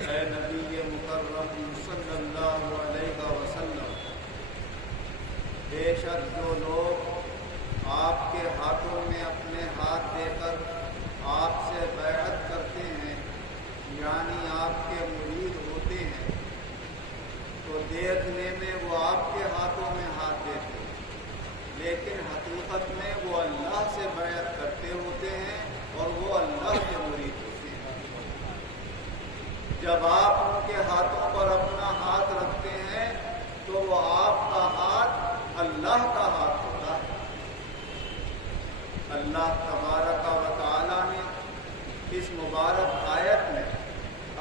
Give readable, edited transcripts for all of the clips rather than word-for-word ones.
اے نبی مکرم صلی اللہ علیہ وسلم، بے شک جو لوگ آپ کے ہاتھوں میں اپنے ہاتھ دے کر آپ سے بیعت کرتے ہیں، یعنی آپ کے مرید ہوتے ہیں، تو دیکھنے میں وہ آپ کے ہاتھوں میں ہاتھ دیتے ہیں، لیکن حقیقت میں وہ اللہ سے بیعت کرتے ہوتے ہیں اور وہ اللہ کے مرید ہوتے ہیں۔ جب آپ ان کے ہاتھوں پر اپنا ہاتھ رکھتے ہیں تو وہ آپ کا ہاتھ اللہ کا ہاتھ ہوتا ہے۔ اللہ تبارک و تعالی نے اس مبارک آیت میں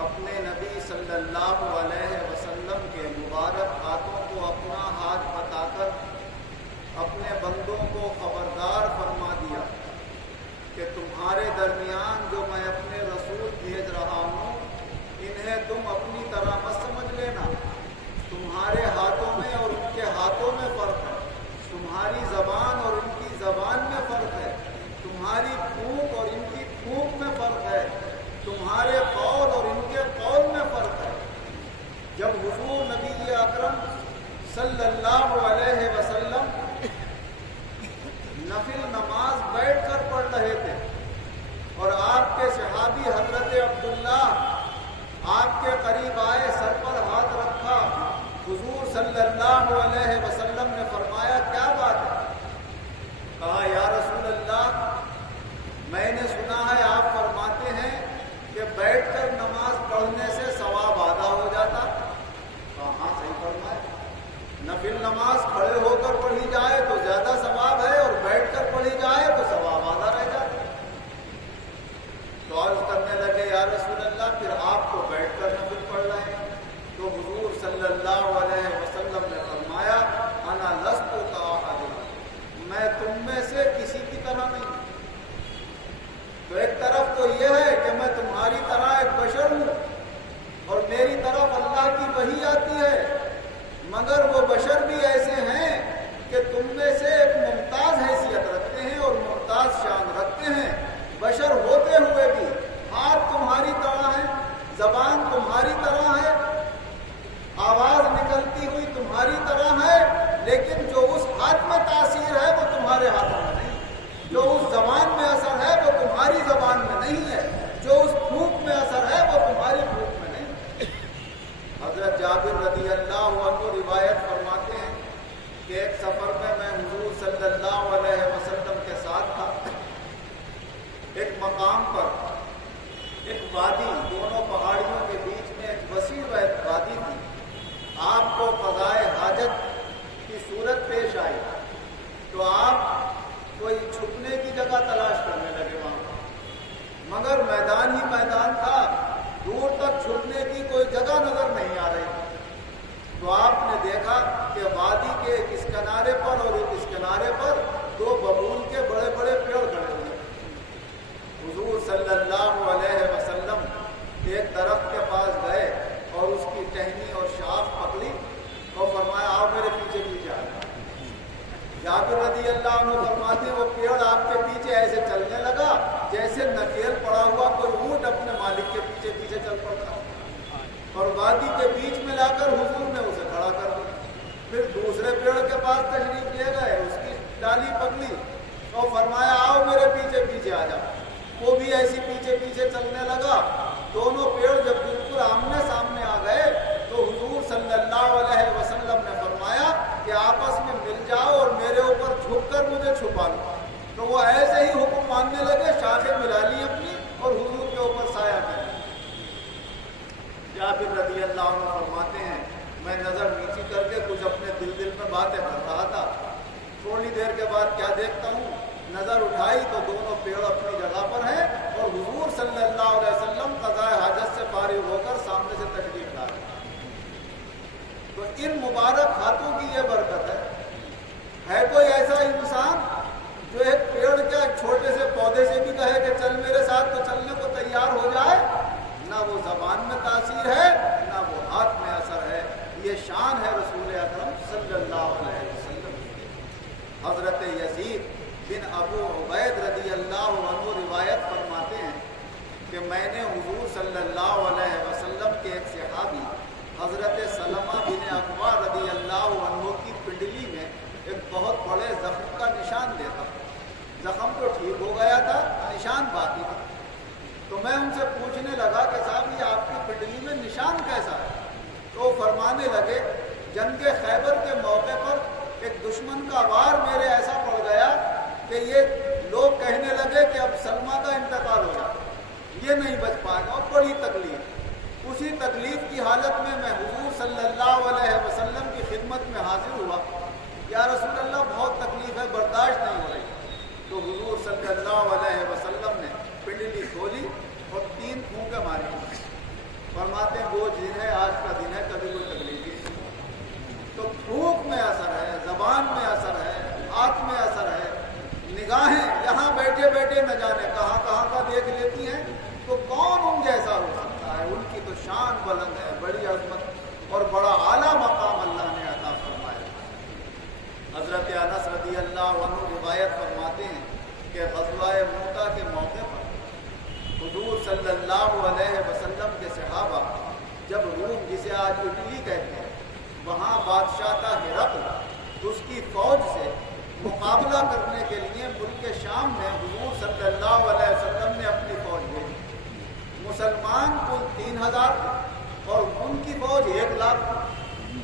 اپنے نبی صلی اللہ علیہ وسلم کے مبارک ہاتھوں کو اپنا ہاتھ بتا کر اپنے بندوں کو خبردار فرما دیا کہ تمہارے درمیان جو میں اپنے رسول بھیج رہا ہوں، انہیں تم اپنی طرح مت سمجھ لینا۔ تمہارے ہاتھوں میں اور ان کے ہاتھوں میں فرق ہے، تمہاری زبان اور ان کی زبان میں فرق ہے، تمہاری پھونک اور ان کی پھونک میں فرق ہے، تمہارے قول اور ان کے قول میں فرق ہے۔ جب حضور نبی اکرم صلی اللہ علیہ وسلم نفل نماز بیٹھ کر پڑھ رہے تھے اور آپ کے صحابی حضرت عبداللہ آپ کے قریب آئے، سر پر ہاتھ رکھا، حضور صلی اللہ علیہ وسلم نے فرمایا کیا بات ہے؟ کہا یا رسول اللہ، میں نے سنا ہے آپ فرماتے ہیں کہ بیٹھ کر نماز پڑھنے سے ثواب آدھا ہو جاتا۔ کہا ہاں صحیح فرمایا، نفل نماز کھڑے ہو کر پڑھی جائے تو زیادہ ثواب ہے اور بیٹھ کر پڑھی جائے تو ثواب آدھا رہ جاتا۔ تو عرض کرنے لگے یا رسول اللہ، پھر آپ کو بیٹھ کر نفل پڑھ رہے ہیں؟ تو حضور صلی اللہ علیہ وسلم نے فرمایا انا لست کاحد، میں تم میں سے کسی کی طرح نہیں۔ تو ایک طرف تو یہ ہے کہ میں تمہاری طرح ایک بشر ہوں اور میری طرف اللہ کی وحی آتی ہے، مگر وہ بشر بھی ایسے ہیں کہ تم میں سے ایک ممتاز حیثیت رکھتے ہیں اور ممتاز شان رکھتے ہیں۔ بشر ہوتے ہوئے بھی ہاتھ تمہاری طرح ہے، زبان تمہاری طرح ہے، آواز نکلتی ہوئی تمہاری طرح ہے، لیکن جو اس ہاتھ میں تاثیر ہے وہ تمہارے ہاتھوں میں نہیں، جو اس زبان میں اثر ہے وہ تمہاری زبان میں نہیں ہے، جو اس پھونک میں اثر ہے وہ تمہاری پھونک میں نہیں۔ حضرت جابر رضی اللہ عنہ روایت فرماتے ہیں کہ ایک سفر میں حضور صلی اللہ علیہ وسلم کے ساتھ تھا۔ ایک مقام پر ایک وادی، دونوں پہاڑیوں کے بیچ میں ایک وسیع وادی تھی۔ آپ کو قضائے حاجت کی صورت پیش آئی تو آپ کوئی چھپنے کی جگہ تلاش کرنے لگے وہاں، مگر میدان ہی میدان تھا، دور تک چھپنے کی کوئی جگہ نظر نہیں آ رہی۔ تو آپ نے دیکھا کہ وادی کے ایک اس کنارے پر اور ایک اس کنارے پر دو ببول کے بڑے بڑے پیڑ کھڑے ہوئے۔ حضور صلی اللہ علیہ وسلم ایک درخت کے پاس گئے اور اس کی ٹہنی اور شاخ پکڑی اور فرمایا آؤ میرے پیچھے پیچھے آ جاؤ۔ جابر رضی اللہ عنہ فرماتے وہ پیڑ آپ کے پیچھے ایسے چلنے لگا جیسے نکیل پڑا ہوا کوئی اونٹ اپنے مالک کے پیچھے پیچھے چل پڑتا، اور وادی کے بیچ میں لا کر حضور نے اسے کھڑا کر دیا۔ پھر دوسرے پیڑ کے پاس تشریف لے گئے، اس کی ڈالی پکڑی اور فرمایا آؤ میرے پیچھے پیچھے آ جاؤ۔ وہ بھی ایسی پیچھے پیچھے چلنے لگا۔ دونوں پیڑ جب بالکل آمنے سامنے آ گئے تو حضور صلی اللہ علیہ وسلم نے فرمایا کہ آپس میں مل جاؤ اور میرے اوپر جھک کر مجھے چھپا لو۔ تو وہ ایسے ہی حکم ماننے لگے، شاخیں ملا لی اپنی اور حضور کے اوپر سایہ کر دیا۔ جابر رضی اللہ عنہ فرماتے ہیں میں نظر نیچی کر کے کچھ اپنے دل میں باتیں کر رہا تھا، تھوڑی دیر کے بعد کیا دیکھتا ہوں، نظر اٹھائی تو دونوں پیڑ اپنی جگہ پر ہیں اور حضور صلی اللہ علیہ وسلم قضائے حاجت سے فارغ ہو کر سامنے سے تشریف لا رہے ہیں۔ تو ان مبارک ہاتھوں کی یہ برکت ہے کوئی ایسا انسان جو ایک پیڑ کے ایک چھوٹے سے پودے سے بھی کہے کہ چل میرے ساتھ تو چلنے کو تیار ہو جائے؟ نہ وہ زبان میں تاثیر ہے نہ وہ ہاتھ میں اثر ہے۔ یہ شان ہے رسول اکرم صلی اللہ علیہ وسلم۔ حضرت یزید بن ابو عبید رضی اللہ عنہ روایت فرماتے ہیں کہ میں نے حضور صلی اللہ علیہ وسلم کے ایک صحابی حضرت سلمہ بن اکوع رضی اللہ عنہ کی پنڈلی میں ایک بہت بڑے زخم کا نشان دیکھا۔ زخم تو ٹھیک ہو گیا تھا، نشان باقی تھا۔ تو میں ان سے پوچھنے لگا کہ صاحب یہ آپ کی پنڈلی میں نشان کیسا ہے؟ تو وہ فرمانے لگے جنگ خیبر کے موقع پر ایک دشمن کا وار میرے ایسا پڑ گیا کہ یہ لوگ کہنے لگے کہ اب سلمہ کا انتقال ہو جائے، یہ نہیں بچ پائے گا، اور بڑی تکلیف۔ اسی تکلیف کی حالت میں حضور صلی اللہ علیہ وسلم کی خدمت میں حاضر ہوا۔ یا رسول اللہ بہت تکلیف ہے، برداشت نہیں ہو رہی۔ تو حضور صلی اللہ علیہ وسلم نے پنڈلی کھولی اور 3 پھونکیں ماری۔ فرماتے ہیں وہ دن ہے، آج کا دن ہے، کبھی کوئی تکلیف نہیں۔ تو پھونک میں اثر ہے، زبان میں اثر ہے، ہاتھ میں اثر ہے، نگاہیں یہاں بیٹھے بیٹھے نہ جانے کہاں کہاں کا دیکھ لیتی ہیں۔ تو کون ان جیسا ہو سکتا ہے؟ ان کی تو شان بلند ہے، بڑی عظمت اور بڑا اعلیٰ مقام اللہ نے عطا فرمایا۔ حضرت انس رضی اللہ عنہ روایت فرماتے ہیں کہ غزوہ موتا کے موقع پر حضور صلی اللہ علیہ وسلم کے صحابہ جب روم، جسے آج اٹلی کہتے ہیں، وہاں بادشاہ تھا ہرقل، اس کی فوج سے مقابلہ کرنے کے لیے ملک شام میں حضور صلی اللہ علیہ وسلم نے اپنی فوج بھیجی۔ مسلمان کل 3000 تھے اور ان کی فوج 1,00,000 تھی۔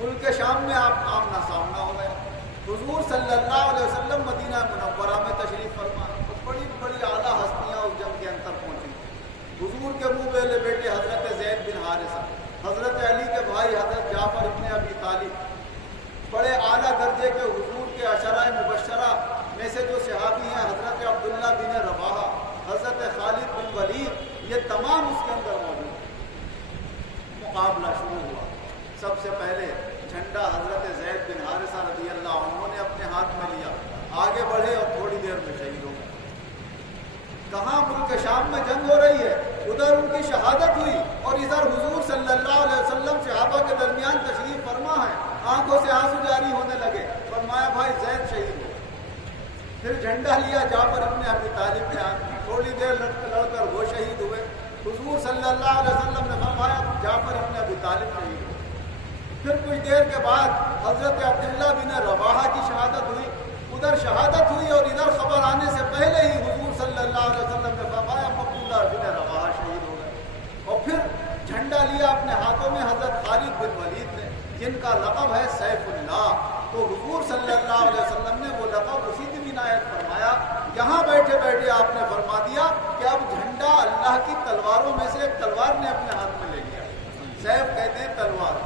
ملک شام میں آپ آمنا سامنا ہو گئے۔ حضور صلی اللہ علیہ وسلم مدینہ منورہ میں تشریف فرما، بڑی بڑی اعلیٰ ہستیاں اس جنگ کے اندر پہنچی۔ حضور کے منہ پہلے بیٹے حضرت زید بن حارثہ، حضرت علی کے بھائی حضرت جعفر ابن ابی طالب، بڑے اعلیٰ درجے کے حضور کے عشرہ مبشرہ میں سے جو صحابی ہیں، حضرت عبداللہ بن رواحہ، حضرت خالد بن ولید، یہ تمام اس کے اندر موجود ہیں۔ مقابلہ شروع ہوا۔ سب سے پہلے جھنڈا حضرت زید بن حارثہ رضی اللہ عنہ نے اپنے ہاتھ میں لیا، آگے بڑھے اور تھوڑی دیر میں شہید ہو گئے۔ کہاں ملک شام میں جنگ ہو رہی ہے، ادھر ان کی شہادت ہوئی اور ادھر حضور صلی اللہ علیہ وسلم صحابہ کے درمیان تشریف فرما ہے۔ آنکھوں سے آنسو جاری ہونے لگے۔ فرمایا بھائی زید شہید ہو۔ پھر جھنڈا لیا جعفر ابن ابی طالب نے، تھوڑی دیر لڑ کر وہ شہید ہوئے۔ حضور صلی اللہ علیہ وسلم نے فرمایا جعفر ابن ابی طالب شہید ہو۔ پھر کچھ دیر کے بعد حضرت عبداللہ بن رواحہ کی شہادت ہوئی۔ ادھر شہادت ہوئی اور ادھر خبر آنے سے پہلے ہی حضور صلی اللہ علیہ وسلم نے فرمایا عبداللہ بن رواحہ شہید ہو گئے۔ اور پھر جھنڈا لیا اپنے ہاتھوں میں حضرت خالد بن ولید نے، جن کا لقب ہے سیف اللہ۔ تو حضور صلی اللہ علیہ وسلم نے وہ لقب اسی دن عنایت فرمایا۔ یہاں بیٹھے بیٹھے آپ نے فرما دیا کہ اب جھنڈا اللہ کی تلواروں میں سے ایک تلوار نے اپنے ہاتھ میں لے لیا۔ سیف کہتے ہیں تلوار۔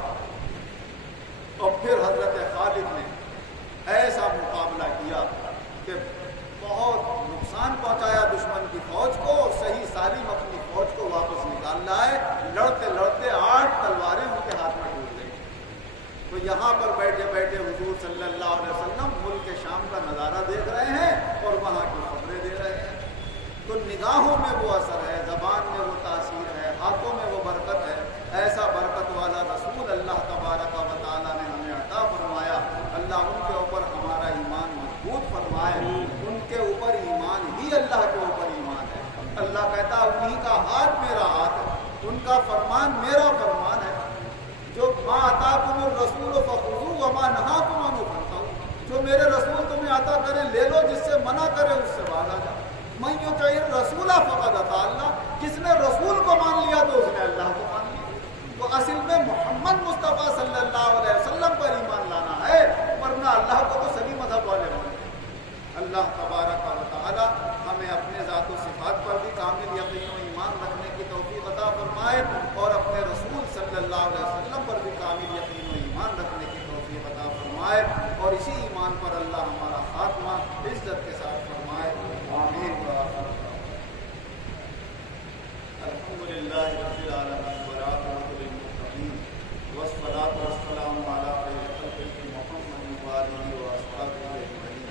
اور پھر حضرت خالد نے ایسا مقابلہ کیا کہ بہت نقصان پہنچایا دشمن کی فوج کو، اور صحیح سالم اپنی فوج کو واپس نکال لائے۔ لڑتے لڑتے 8 تلواریں ان کے ہاتھ میں ٹوٹ گئی۔ تو یہاں پر بیٹھے بیٹھے حضور صلی اللہ علیہ وسلم ملک شام کا نظارہ دیکھ رہے ہیں اور وہاں کی خبریں دے رہے ہیں۔ تو نگاہوں میں وہ اثر ہے، زبان میں وہ تاثیر ہے، ہاتھوں میں وہ برکت ہے۔ ایسا برکت والا رسول اللہ تبارک و تعالیٰ نے ہمیں عطا فرمایا۔ اللہ ان کے اوپر ہمارا ایمان مضبوط فرمائے۔ ان کے اوپر ایمان ہی اللہ کے اوپر ایمان ہے۔ اللہ کہتا ہے انہی کا ہاتھ میرا ہاتھ ہے، ان کا فرمان میرا فرمان ہے۔ جو ما آتاکم الرسول فخذوہ وما نہاکم عنہ فانتہوا، جو میرے رسول تمہیں عطا کرے لے لو، جس سے منع کرے اس سے بھاگا جا۔ من یطع الرسول فقد اطاع اللہ، جس نے رسول کو مان لیا تو اس نے اللہ کو مان لیا۔ تو اصل میں محمد مصطفیٰ صلی اللہ علیہ وسلم پر ایمان لانا ہے، ورنہ اللہ کو تو سبھی مذہب والے مانتے ہیں۔ اللہ تبارک و تعالی ہمیں اپنے ذات و صفات پر بھی کامل یقین و ایمان رکھنے کی توفیق عطا فرمائے، اور اپنے رسول صلی اللہ علیہ وسلم پر بھی کامل یقین و ایمان رکھنے کی توفیق عطا فرمائے، اور اسی ایمان پر اللہ ہمارا خاتمہ عزت کے ساتھ فرمائے۔ آمین۔ الحمدللہ رب العالمین والعاقبۃ للمتقین والصلاۃ والسلام علی خیر خلقہ محمد وآلہ وصحبہ اجمعین۔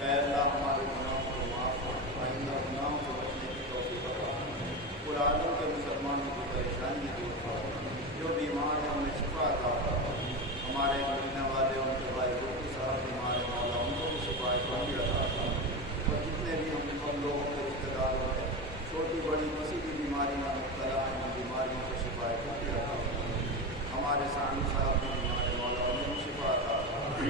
اے اللہ ہمارے گناہوں کو معاف کر، آئندہ گناہوں سے بچنے کی توفیق عطا فرما۔ پورے عالم کے مسلمانوں کی پریشانیاں دور فرما، جو بیمار ہیں انہیں شفا عطا فرما۔ ہمارے ملنے والے ان کے بھائی روحی صاحب بیمار ہیں، مولا ان کو بھی شفا کامل عطا فرما۔ اور جتنے بھی ہم لوگوں کے رشتے داروں ہیں چھوٹی بڑی کسی بھی بیماری میں مبتلا ہیں، ان بیماریوں کو شفا خوشی عطا فرما، ہمارے سامنے صاحب کو ہمارے مولا انہیں شفا عطا فرما۔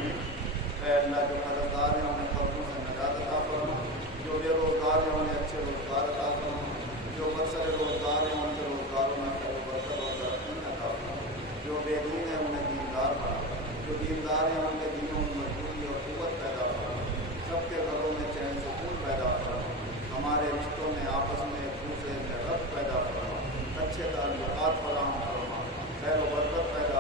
اے اللہ جو قرضدار ہیں انہیں قرضوں سے نجات عطا فرما، جو بے روزگار ہیں انہیں اچھے روزگار عطا فرما، جو برسر روزگار ہیں ان کے روزگاروں میں خیر و برکت اور ترقی عطا فرما، جو بے دین ہیں انہیں دیندار بنا، جو دیندار ہیں ان کے دینوں میں مضبوطی اور قوت پیدا فرما، سب کے گھروں میں چین سکون پیدا فرما، ہمارے رشتوں میں آپس میں ایک دوسرے میں ربط پیدا فرما، اچھے تعلقات فراہم فرما، خیر و برکت پیدا